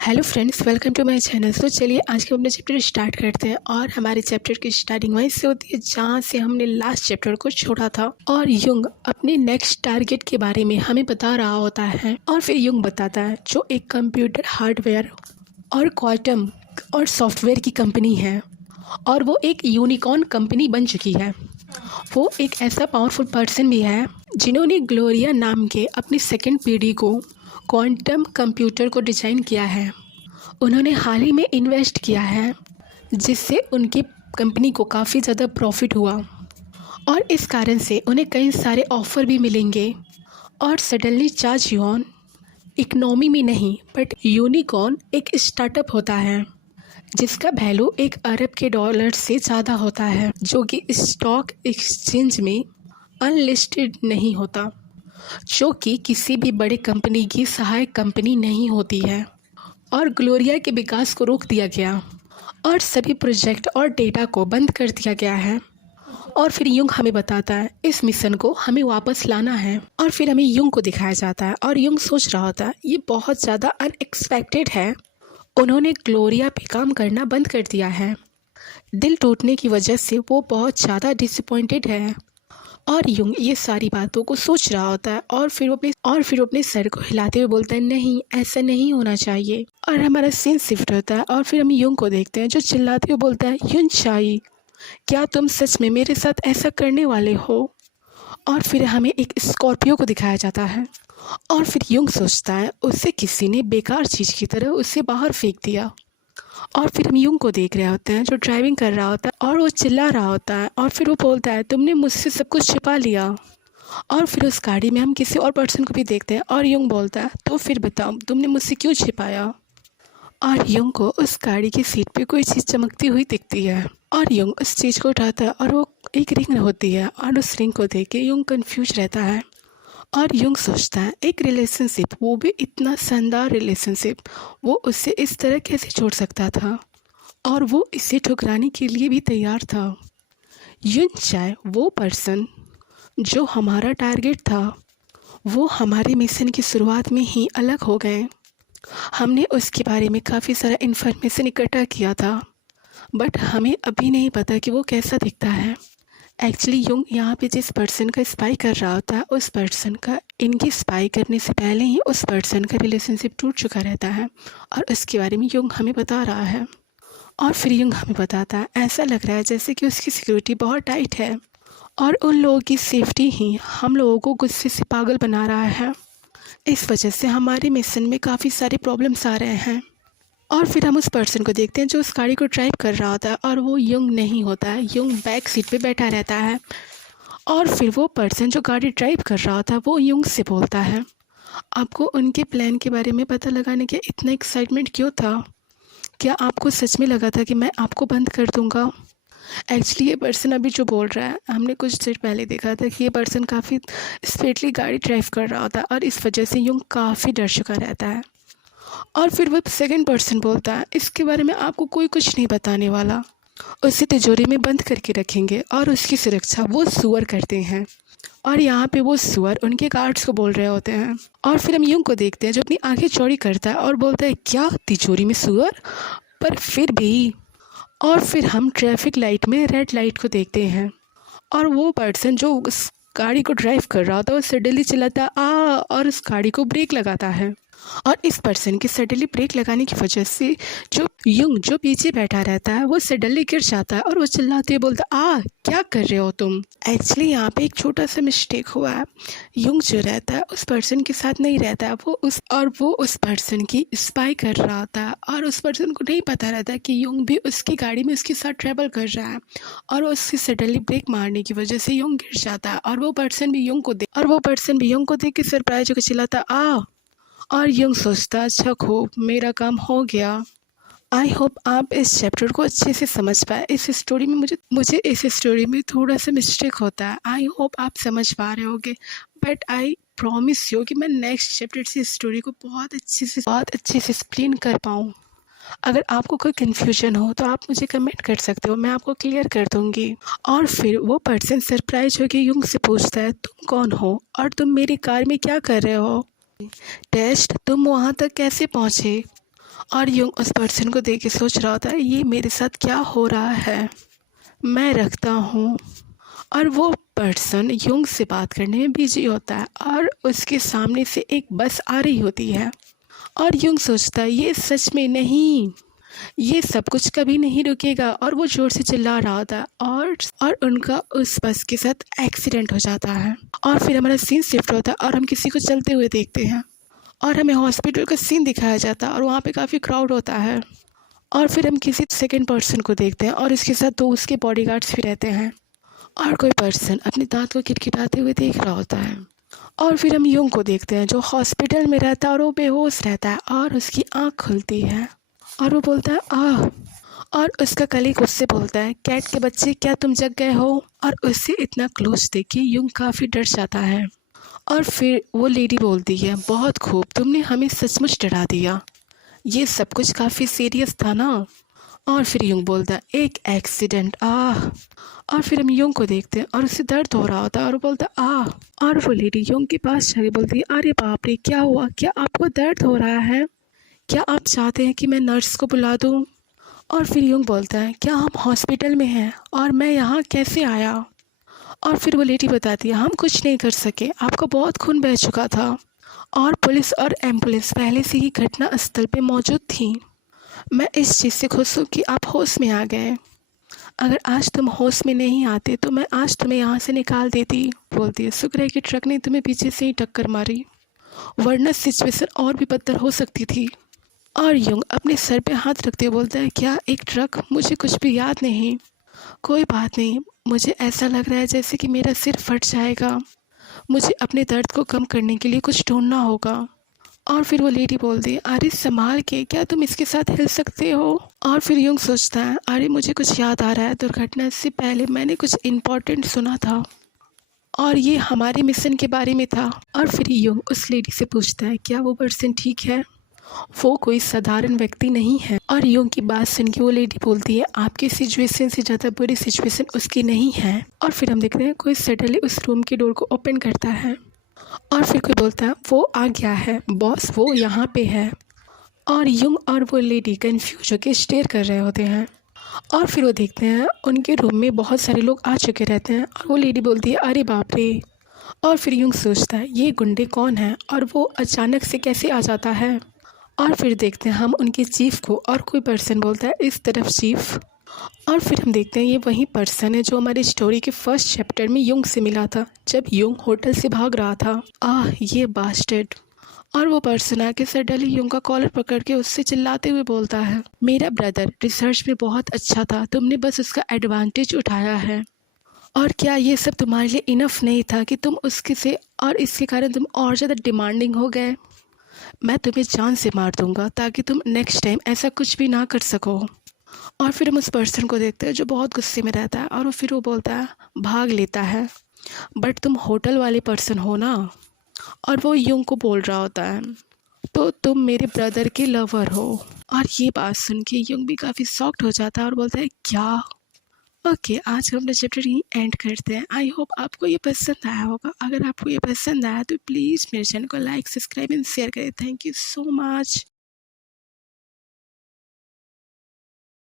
Hello friends, welcome to my channel. तो चलिए आज के अपने चैप्टर स्टार्ट करते हैं। और हमारे चैप्टर की स्टार्टिंग वहीं से होती है जहाँ से हमने लास्ट चैप्टर को छोड़ा था। और युंग अपने नेक्स्ट टारगेट के बारे में हमें बता रहा होता है। और फिर युंग बताता है जो एक कंप्यूटर हार्डवेयर और क्वांटम और सॉफ्टवेयर की कंपनी है और वो एक यूनिकॉर्न कंपनी बन चुकी है। वो एक ऐसा पावरफुल पर्सन भी है जिन्होंने ग्लोरिया नाम के अपनी सेकेंड पीढ़ी को क्वांटम कंप्यूटर को डिज़ाइन किया है। उन्होंने हाल ही में इन्वेस्ट किया है जिससे उनकी कंपनी को काफ़ी ज़्यादा प्रॉफिट हुआ और इस कारण से उन्हें कई सारे ऑफ़र भी मिलेंगे। और सडनली चार्ज युआन इकनॉमी में नहीं बट यूनिकॉर्न एक स्टार्टअप होता है जिसका वैल्यू 1 अरब के डॉलर से ज़्यादा होता है, जो कि स्टॉक एक्सचेंज में अनलिस्टेड नहीं होता, जो कि किसी भी बड़े कंपनी की सहायक कंपनी नहीं होती है। और ग्लोरिया के विकास को रोक दिया गया और सभी प्रोजेक्ट और डेटा को बंद कर दिया गया है। और फिर युंग हमें बताता है इस मिशन को हमें वापस लाना है। और फिर हमें युंग को दिखाया जाता है और युंग सोच रहा होता है ये बहुत ज़्यादा अनएक्सपेक्टेड है, उन्होंने ग्लोरिया पे काम करना बंद कर दिया है। दिल टूटने की वजह से वो बहुत ज़्यादा डिसअपॉइंटेड है। और युंग ये सारी बातों को सोच रहा होता है और फिर वो अपने सर को हिलाते हुए बोलता है नहीं, ऐसा नहीं होना चाहिए। और हमारा सीन शिफ्ट होता है और फिर हम युंग को देखते हैं जो चिल्लाते हुए बोलता है युन चाई, क्या तुम सच में मेरे साथ ऐसा करने वाले हो? और फिर हमें एक स्कॉर्पियो को दिखाया जाता है और फिर युंग सोचता है उससे किसी ने बेकार चीज़ की तरह उससे बाहर फेंक दिया। और फिर हम युंग को देख रहे होते हैं जो ड्राइविंग कर रहा होता है और वो चिल्ला रहा होता है और फिर वो बोलता है तुमने मुझसे सब कुछ छिपा लिया। और फिर उस गाड़ी में हम किसी और पर्सन को भी देखते हैं और युंग बोलता है तो फिर बताओ तुमने मुझसे क्यों छिपाया। और युंग को उस गाड़ी की सीट पे कोई चीज़ चमकती हुई दिखती है और युंग उस चीज़ को उठाता है और वो एक रिंग होती है और उस रिंग को देख के युंग कन्फ्यूज रहता है। और युंग सोचता है एक रिलेशनशिप, वो भी इतना शानदार रिलेशनशिप, वो उससे इस तरह कैसे छोड़ सकता था और वो इसे ठुकराने के लिए भी तैयार था। युन चाय वो पर्सन जो हमारा टारगेट था, वो हमारे मिशन की शुरुआत में ही अलग हो गए। हमने उसके बारे में काफ़ी सारा इन्फॉर्मेशन इकट्ठा किया था बट हमें अभी नहीं पता कि वो कैसा दिखता है। एक्चुअली युंग यहाँ पे जिस पर्सन का स्पाई कर रहा होता है उस पर्सन का इनकी स्पाई करने से पहले ही उस पर्सन का रिलेशनशिप टूट चुका रहता है और उसके बारे में युंग हमें बता रहा है। और फिर युंग हमें बताता है ऐसा लग रहा है जैसे कि उसकी सिक्योरिटी बहुत टाइट है और उन लोगों की सेफ्टी ही हम लोगों को गुस्से से पागल बना रहा है। इस वजह से हमारे मिशन में काफ़ी सारे प्रॉब्लम्स आ रहे हैं। और फिर हम उस पर्सन को देखते हैं जो उस गाड़ी को ड्राइव कर रहा होता है और वो युंग नहीं होता है, युंग बैक सीट पे बैठा रहता है। और फिर वो पर्सन जो गाड़ी ड्राइव कर रहा होता है वो युंग से बोलता है आपको उनके प्लान के बारे में पता लगाने का इतना एक्साइटमेंट क्यों था? क्या आपको सच में लगा था कि मैं आपको बंद कर दूंगा? एक्चुअली ये पर्सन अभी जो बोल रहा है हमने कुछ देर पहले देखा था कि ये पर्सन काफ़ी स्पीडली गाड़ी ड्राइव कर रहा होता है और इस वजह से युंग काफ़ी डर चुका रहता है। और फिर वो सेकंड पर्सन बोलता है इसके बारे में आपको कोई कुछ नहीं बताने वाला, उसे तिजोरी में बंद करके रखेंगे और उसकी सुरक्षा वो सुअर करते हैं। और यहाँ पे वो सुअर उनके गार्ड्स को बोल रहे होते हैं। और फिर हम युंग को देखते हैं जो अपनी आंखें चौड़ी करता है और बोलता है क्या तिजोरी में सुअर? पर फिर भी। और फिर हम ट्रैफिक लाइट में रेड लाइट को देखते हैं और वो पर्सन जो उस गाड़ी को ड्राइव कर रहा था वो सडनली चिल्लाता आ और उस गाड़ी को ब्रेक लगाता है। और इस पर्सन के सडनली ब्रेक लगाने की वजह से जो युंग जो पीछे बैठा रहता है वो सडनली गिर जाता है और वो चिल्लाते हुए बोलता आ क्या कर रहे हो तुम? एक्चुअली यहाँ पे एक छोटा सा मिस्टेक हुआ है। युंग जो रहता है उस पर्सन के साथ नहीं रहता है, वो उस पर्सन की स्पाई कर रहा होता है और उस पर्सन को नहीं पता रहता कि युंग भी उसकी गाड़ी में उसके साथ ट्रैवल कर रहा है। और उसकी सडनली ब्रेक मारने की वजह से युंग गिर जाता है और वो पर्सन भी युंग को देख के सरप्राइज होकर चिल्लाता आ। और युंग सोचता अच्छा खूब मेरा काम हो गया। आई होप आप इस चैप्टर को अच्छे से समझ पाए। इस स्टोरी में मुझे इस स्टोरी में थोड़ा सा मिस्टेक होता है, आई होप आप समझ पा रहे होगे बट आई प्रॉमिस यू कि मैं नेक्स्ट चैप्टर से स्टोरी को बहुत अच्छे से एक्सप्लेन कर पाऊँ। अगर आपको कोई कन्फ्यूजन हो तो आप मुझे कमेंट कर सकते हो, मैं आपको क्लियर कर दूंगी। और फिर वो पर्सन सरप्राइज होकर युंग से पूछता है तुम कौन हो और तुम मेरी कार में क्या कर रहे हो? टेस्ट तुम वहाँ तक कैसे पहुँचे? और यूंग उस पर्सन को देख के सोच रहा होता है ये मेरे साथ क्या हो रहा है, मैं रखता हूँ। और वो पर्सन यूंग से बात करने में बिजी होता है और उसके सामने से एक बस आ रही होती है और यूंग सोचता है ये सच में नहीं, ये सब कुछ कभी नहीं रुकेगा। और वो ज़ोर से चिल्ला रहा होता है और उनका उस बस के साथ एक्सीडेंट हो जाता है। और फिर हमारा सीन शिफ्ट होता है और हम किसी को चलते हुए देखते हैं और हमें हॉस्पिटल का सीन दिखाया जाता है और वहाँ पे काफ़ी क्राउड होता है। और फिर हम किसी सेकंड पर्सन को देखते हैं और इसके साथ 2 उसके बॉडीगार्ड्स भी रहते हैं और कोई पर्सन अपने दांत को खिटखिटाते हुए देख रहा होता है। और फिर हम यूंग को देखते हैं जो हॉस्पिटल में रहता है और वो बेहोश रहता है और उसकी आँख खुलती है और वो बोलता है आह। और उसका कलीग उससे बोलता है कैट के बच्चे क्या तुम जग गए हो। और उससे इतना क्लोज देख के यूंग काफ़ी डर जाता है। और फिर वो लेडी बोलती है बहुत खूब, तुमने हमें सचमुच डरा दिया, ये सब कुछ काफ़ी सीरियस था ना। और फिर यूंग बोलता है एक एक्सीडेंट आह। और फिर हम यूंग को देखते हैं और उसे दर्द हो रहा होता है और वो बोलता है आह। और वो लेडी यूंग के पास जाके बोलती है अरे बाप रे क्या हुआ, क्या आपको दर्द हो रहा है, क्या आप चाहते हैं कि मैं नर्स को बुला दूं। और फिर यूंग बोलता है क्या हम हॉस्पिटल में हैं और मैं यहाँ कैसे आया। और फिर वो लेडी बताती है हम कुछ नहीं कर सके, आपका बहुत खून बह चुका था और पुलिस और एम्बुलेंस पहले से ही घटना स्थल पे मौजूद थी। मैं इस चीज़ से खुश हूँ कि आप होश में आ गए, अगर आज तुम होश में नहीं आते तो मैं आज तुम्हें यहाँ से निकाल देती। बोलती है शुक्र है कि ट्रक ने तुम्हें पीछे से ही टक्कर मारी, वरना सिचुएशन और भी बदतर हो सकती थी। और यूंग अपने सर पे हाथ रखते हुए बोलता है क्या एक ट्रक, मुझे कुछ भी याद नहीं। कोई बात नहीं, मुझे ऐसा लग रहा है जैसे कि मेरा सिर फट जाएगा, मुझे अपने दर्द को कम करने के लिए कुछ ढूंढना होगा। और फिर वो लेडी बोलती है अरे संभाल के, क्या तुम इसके साथ हिल सकते हो। और फिर यूंग सोचता है अरे मुझे कुछ याद आ रहा है, दुर्घटना से पहले मैंने कुछ इम्पोर्टेंट सुना था और ये हमारे मिशन के बारे में था। और फिर यूंग उस लेडी से पूछता है क्या वो पर्सन ठीक है, वो कोई साधारण व्यक्ति नहीं है। और यूंग की बात सुन के वो लेडी बोलती है आपकी सिचुएशन से ज़्यादा बुरी सिचुएशन उसकी नहीं है। और फिर हम देख रहे हैं कोई सडनली उस रूम की डोर को ओपन करता है और फिर कोई बोलता है वो आ गया है बॉस, वो यहाँ पे है। और यूंग और वो लेडी कंफ्यूज होकर स्टेयर कर रहे होते हैं। और फिर वो देखते हैं उनके रूम में बहुत सारे लोग आ चुके रहते हैं और वो लेडी बोलती है अरे बाप रे। और फिर यूंग सोचता है ये गुंडे कौन है और वो अचानक से कैसे आ जाता है। और फिर देखते हैं हम उनके चीफ को और कोई पर्सन बोलता है इस तरफ चीफ। और फिर हम देखते हैं ये वही पर्सन है जो हमारी स्टोरी के फर्स्ट चैप्टर में यूंग से मिला था जब यूंग होटल से भाग रहा था। ये बास्टर्ड। और वो पर्सन आके सडनली यूंग का कॉलर पकड़ के उससे चिल्लाते हुए बोलता है मेरा ब्रदर रिसर्च में बहुत अच्छा था, तुमने बस उसका एडवांटेज उठाया है। और क्या ये सब तुम्हारे लिए इनफ नहीं था कि तुम उसके से और इसके कारण तुम और ज़्यादा डिमांडिंग हो गए। मैं तुम्हें जान से मार दूंगा ताकि तुम नेक्स्ट टाइम ऐसा कुछ भी ना कर सको। और फिर हम उस पर्सन को देखते हैं जो बहुत गुस्से में रहता है और फिर वो बोलता है भाग लेता है बट तुम होटल वाले पर्सन हो ना। और वो यूंग को बोल रहा होता है तो तुम मेरे ब्रदर के लवर हो। और ये बात सुन के यूंग भी काफ़ी शॉक्ड हो जाता है और बोलता है क्या। ओके, आज का अपना चैप्टर यहीं एंड करते हैं। आई होप आपको ये पसंद आया होगा। अगर आपको ये पसंद आया तो प्लीज़ मेरे चैनल को लाइक सब्सक्राइब एंड शेयर करें। Thank you so much.